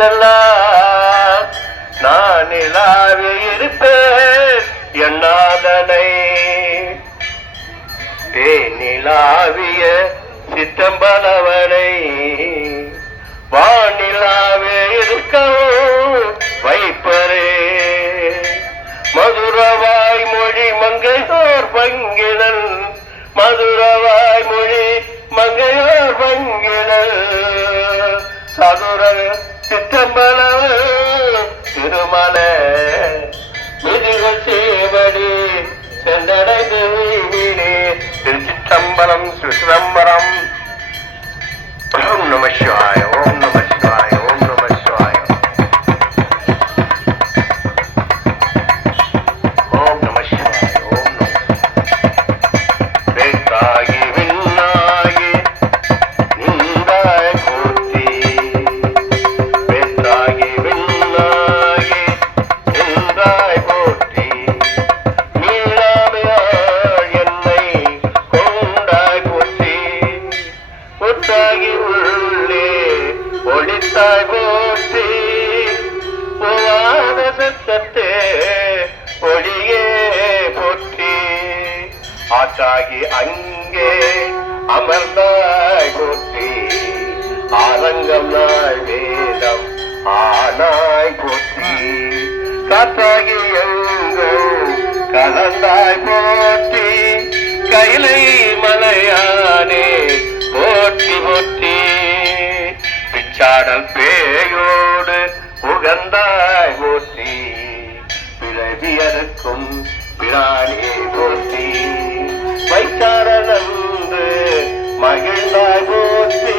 பொழுதெல்லாம் நான் நிலாவே இருப்பேன் என்னாதனை தேனிலாவிய சித்தம்பலவனை வானிலாவே இருக்கவும் வைப்பரே மதுரவாய் மொழி மங்கையோர் பங்கினல் மதுரவாய் மொழி மங்கையோர் பங்கினல் சதுர சித்தம்பலவ திருமலை முதுகள் சேவடி சென்றடைந்து திருச்சிற்றம்பலம் சிதம்பரம். ஓம் நம சிவாய ஓம் நம சிவாய ஓம் நம சிவாய ஓம் நம சிவாய ஓம் நம வேற்றாகி விண்ணாகி நின்றாய் கூர்த்தி வேற்றாகி விண்ணாகி நின்றாய் போற்றி நீளாமையாள் என்னை கொண்டாய் போற்றி ஒட்டாகி உள்ளே ஒளித்தாய் போற்றி புவாத சத்தத்தே ஒளியே போற்றி ஆற்றாகி அங்கே அமர்ந்தாய் போற்றி ஆரங்கம் நாள் வேதம் ஆனாய் போற்றி காற்றாகி எங்கும் கலந்தாய் போற்றி கைலை மலையானே போற்றி போற்றி பிச்சாடல் பேயோடு உகந்தாய் போற்றி பிறவியருக்கும் பிராணியை போற்றி வைத்தார நன்று மகிழ்ந்தாய் போற்றி